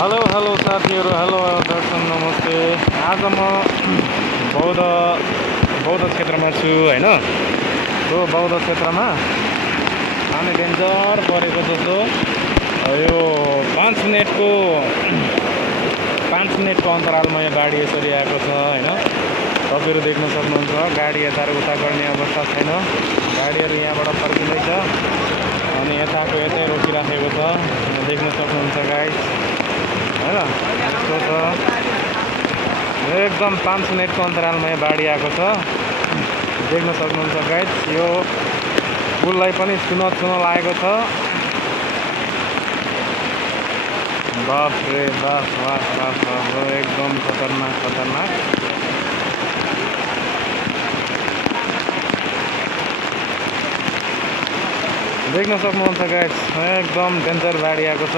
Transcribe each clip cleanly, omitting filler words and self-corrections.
Hello hello साथीहरू, hello दर्शन, नमस्ते। आज म बौद्ध बौद्ध क्षेत्रमा छु होइन। त्यो बौद्ध क्षेत्रमा पानी डेन्जर परेको जस्तो यो 5 मिनटको अन्तरालमा यो बाढी यसरी आएको छ होइन। तपाईँहरू देख्न सक्नुहुन्छ गाडी यता र उता गर्ने अवस्था छैन। गाडीहरू यहाँबाट फर्किँदैछ अनि यताको यतै रोकिराखेको छ, देख्न सक्नुहुन्छ गाइस होइन। यस्तो छ, एकदम 5 मिनटको अन्तरालमा यो बाढी आएको छ, देख्न सक्नुहुन्छ गाइस। यो पुललाई पनि छुन लागेको छ। बाफ रे बाफ, बाफ बाफ बाफ, एकदम खतरनाक। देख्न सक्नुहुन्छ गाइस, एकदम डेन्जर बाढी आएको छ।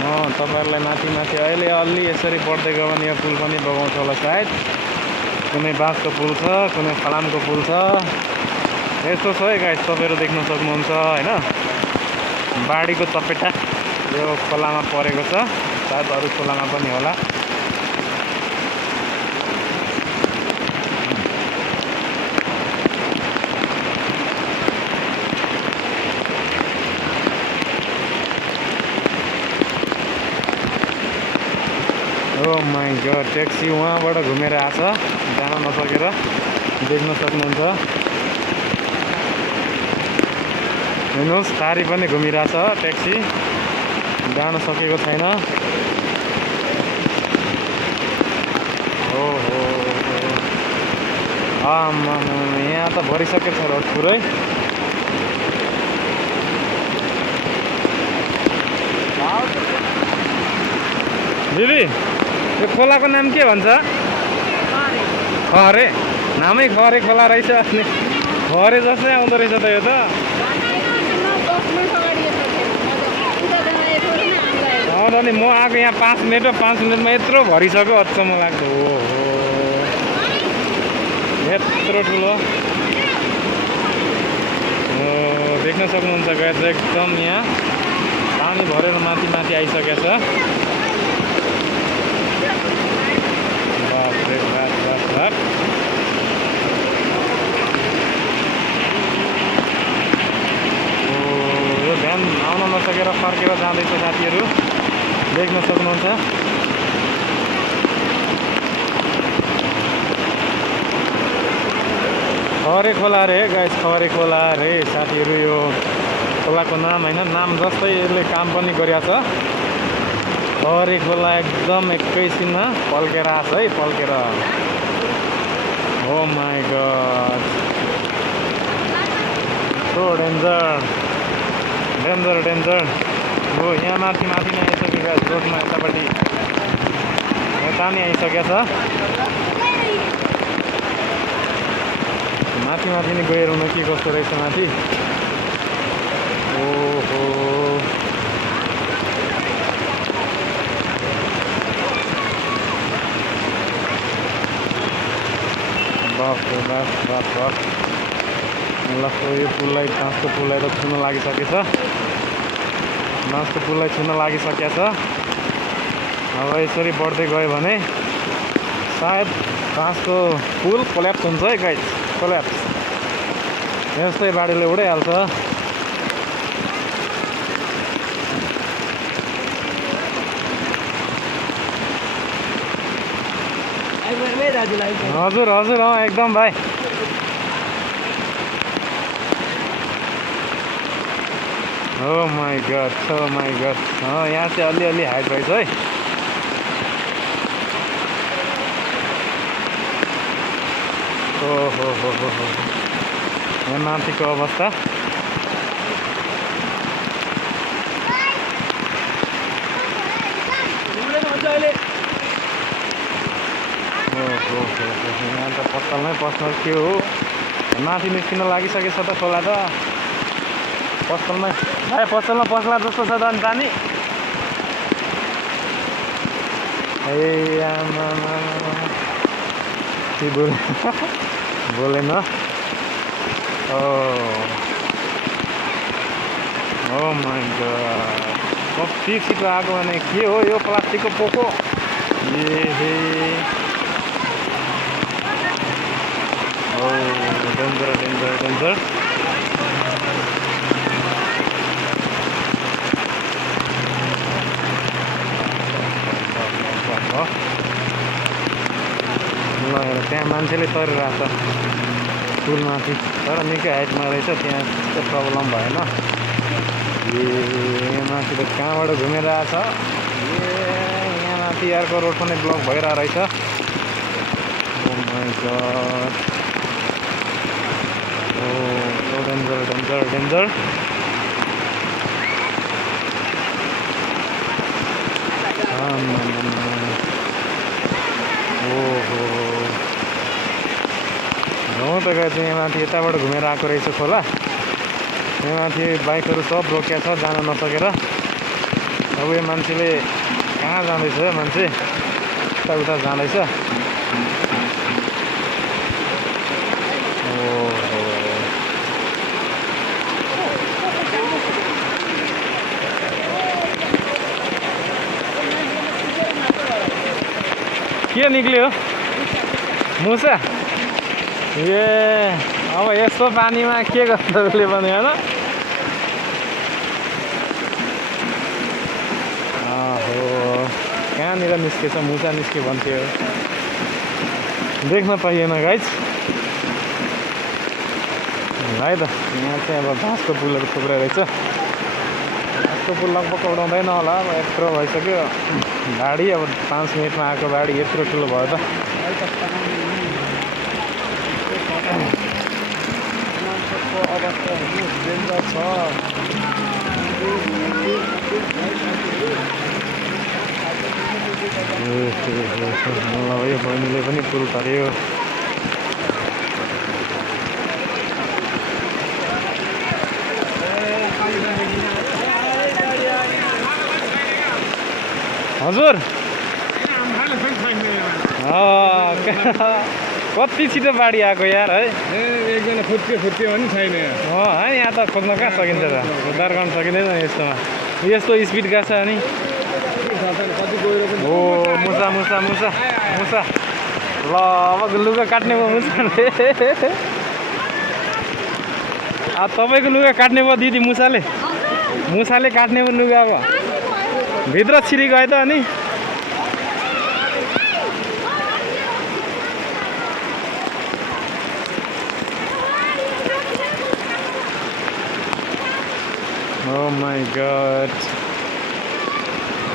म तपाईँहरूलाई माथि अहिले अलि यसरी बढ्दै गयो भने यो पुल पनि बगाउँछ होला सायद। कुनै बाँसको पुल छ, कुनै फलामको पुल छ, यस्तो छ है गाइस। तपाईँहरू देख्न सक्नुहुन्छ होइन, बाढीको चपेटा यो खोलामा परेको छ, सायद अरू खोलामा पनि होला। ओ माई गड, ट्याक्सी उहाँबाट घुमेर आछ, जान नसकेर। देख्न सक्नुहुन्छ हेर्नुहोस्, तारी पनि घुमिरहेछ, ट्याक्सी जान सकेको छैन। ओहो, यहाँ त भरिसकेको छ रोड पुरै। दिदी, यो खोलाको नाम के भन्छ? खरे। नामै खरे खोला रहेछ। अनि खरे जस्तै आउँदो रहेछ त यो त। अनि म आएको यहाँ 5 मिनटमा यत्रो भरिसक्यो, अचम्म लाग्छ। हो यत्रो ठुलो देख्न सक्नुहुन्छ गाइस, एकदम यहाँ पानी भरेर माथि आइसकेको छ। यो भ्यान आउन नसकेर फर्केर जाँदैछ साथीहरू, देख्न सक्नुहुन्छ। खरे खोला रे गाइस, खरे खोला रे साथीहरू। यो खोलाको नाम होइन, नाम जस्तै यसले काम पनि गरिरहेको छ। खरे खोला एकदम एकैछिनमा पल्केर आछ है, पल्केर। ओ माई गड, सो डेन्जर। हो यहाँ माथि नै आइसक्यो गाइस, रोडमा यतापट्टि यता नि आइसकेको छ। माथि नै गएर के कस्तो रहेछ माथि। ओहो, बाफ। ल, यो पुललाई, बाँसको पुललाई त छुन लागिसकेछ। अब यसरी बढ्दै गयो भने सायद बाँसको पुल कोल्याप्स हुन्छ है गाइस, कोल्याप्स। यस्तै बाढीले उडाइहाल्छ। हजुर एकदम भाइ। ओ माई गड, यहाँ चाहिँ अलि हाइट रहेछ है। ओहो, यहाँ माथिको अवस्था। यहाँ त पसलमै पस्न के हो, माथि निस्किन लागिसकेछ त खोला त। पसलमा पस्ला जस्तो छ त अनि पानी। ए आमा, बोलेन। ओ माय गॉड कति छिटो आएको भने के हो यो प्लास्टिकको पोको ए हे ओ डेन्जर डेन्जर डेन्जर ल त्यहाँ मान्छेले तरिरहेको छ पुलमाथि तर निकै हाइटमा रहेछ त्यहाँ त्यस्तो प्रब्लम भएन ए माथि त कहाँबाट घुमेर आएको छ यहाँ माथि अर्को रोड पनि ब्लक भइरहेको रहेछ oh my god oh danger danger danger ओहो गाउँ त गए चाहिँ यहाँ माथि यताबाट घुमेर आएको रहेछ खोला यहाँ माथि बाइकहरू सब रोकिया छ जान नसकेर अब यो मान्छेले कहाँ जाँदैछ मान्छे उता उता जाँदैछ ओहो के निक्ल्यो मुसा ए अब यस्तो पानीमा के गर्छ उसले पनि होइन हो कहाँनिर निस्केछ मुसा निस्क्यो भन्थ्यो देख्न पाइएन गाइज है त यहाँ चाहिँ अब घाँसको पुलहरू थुप्रै रहेछ घाँसको पुल लगभग उडाउँदैन होला अब यत्रो भइसक्यो गाडी अब 5 मिनटमा आएको गाडी यत्रो ठुलो भयो त अवस्था डेन्जर छ यो बहिनीले पनि पुल तर्यो हजुर कति छिटो बाढी आएको यार है एकजना फुत्के पनि छैन हो है यहाँ त खोज्न कहाँ सकिन्छ त उद्धार गर्न सकिँदैन यस्तोमा यस्तो स्पिड गएको छ अनि हो मुसा मुसा मुसा मुसा ल अब लुगा काट्ने भयो मुसाले तपाईँको लुगा काट्ने भयो दिदी मुसाले काट्ने भयो लुगा अब भित्र छिरी गयो त अनि Oh my god.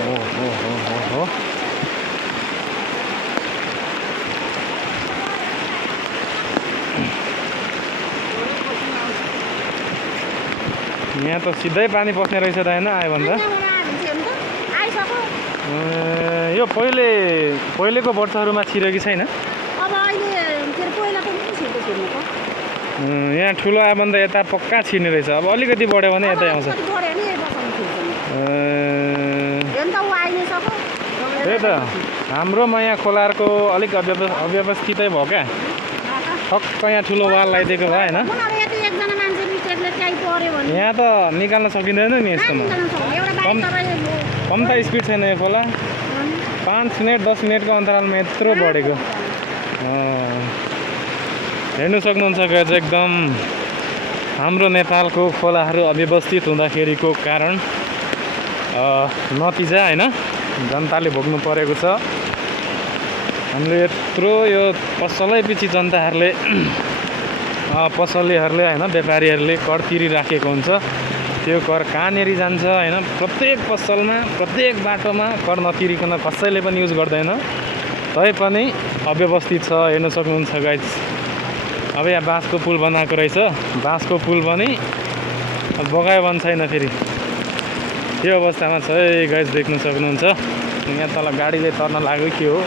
Oh. यहाँ त सिधै पानी पस्ने रहेछ त होइन आयो भन्दा यो पहिलेको वर्षहरूमा छिर्यो कि छैन यहाँ ठुलो आयो भने त यता पक्का छिर्ने रहेछ अब अलिकति बढ्यो भने यतै आउँछ त्यही त हाम्रोमा यहाँ खोलाको अलिक अव्यवस्थितै भयो क्या ठक्क यहाँ ठुलो वाल लगाइदिएको भयो होइन यहाँ त निकाल्न सकिँदैन नि यस्तोमा कम त स्पिड छैन यो खोला 5 मिनट 10 मिनटको अन्तरालमा यत्रो बढेको हेर्नु सक्नुहुन्छ गाइज एकदम हाम्रो नेपालको खोलाहरू अव्यवस्थित हुँदाखेरिको कारण नतिजा होइन जनताले भोग्नु परेको छ हामीले यत्रो यो पसलै पछि जनताहरूले पसलेहरूले होइन व्यापारीहरूले कर तिरिराखेको हुन्छ त्यो कर कहाँनिर जान्छ होइन प्रत्येक पसलमा प्रत्येक बाटोमा कर नतिरिकन कसैले पनि युज गर्दैन तैपनि अव्यवस्थित छ हेर्न सक्नुहुन्छ गाइज अब यहाँ बाँसको पुल बनाएको रहेछ बाँसको पुल पनि बगायो भने छैन फेरि त्यो अवस्थामा छ है गाइज देख्न सक्नुहुन्छ यहाँ तल गाडीले तर्न लाग्यो के हो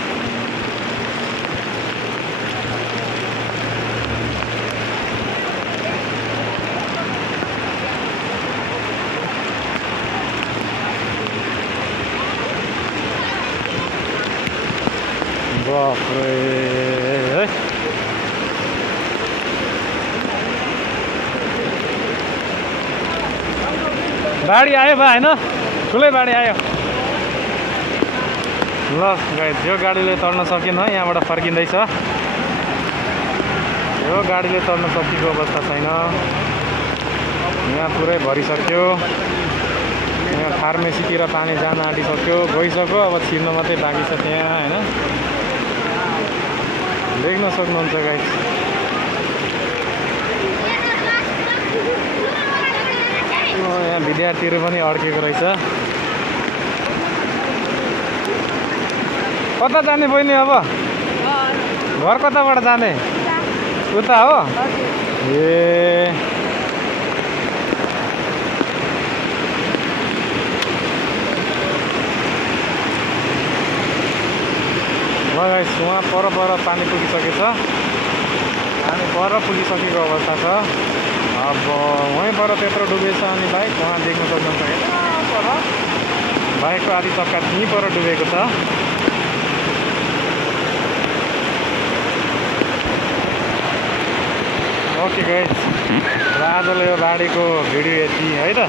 बापरे बाढी आयो बा होइन ठुलै बाढी आयो ल गाइस यो गाडीले तर्न सकेन यहाँबाट फर्किँदैछ यो गाडीले तर्न सकेको अवस्था छैन यहाँ पुरै भरिसक्यो यहाँ फार्मेसीतिर पानी जान आँटिसक्यो गइसक्यो अब छिर्न मात्रै बाँकी छ त्यहाँ होइन देख्न सक्नुहुन्छ गाइस यहाँ विद्यार्थीहरू पनि अड्केको रहेछ कता जाने बहिनी अब घर कताबाट जाने उता हो ए गाइस वहाँ पर पानी पुगिसकेछ पानी पर पुगिसकेको अवस्था छ अब वहीँ पर त्यत्रो डुबेछ अनि बाइक वहाँ देख्न सक्नुहुन्छ पर बाइकको आधी चक्का त्यहीँ पर डुबेको छ ओके गाइस र आजलाई यो बाढीको भिडियो यति है त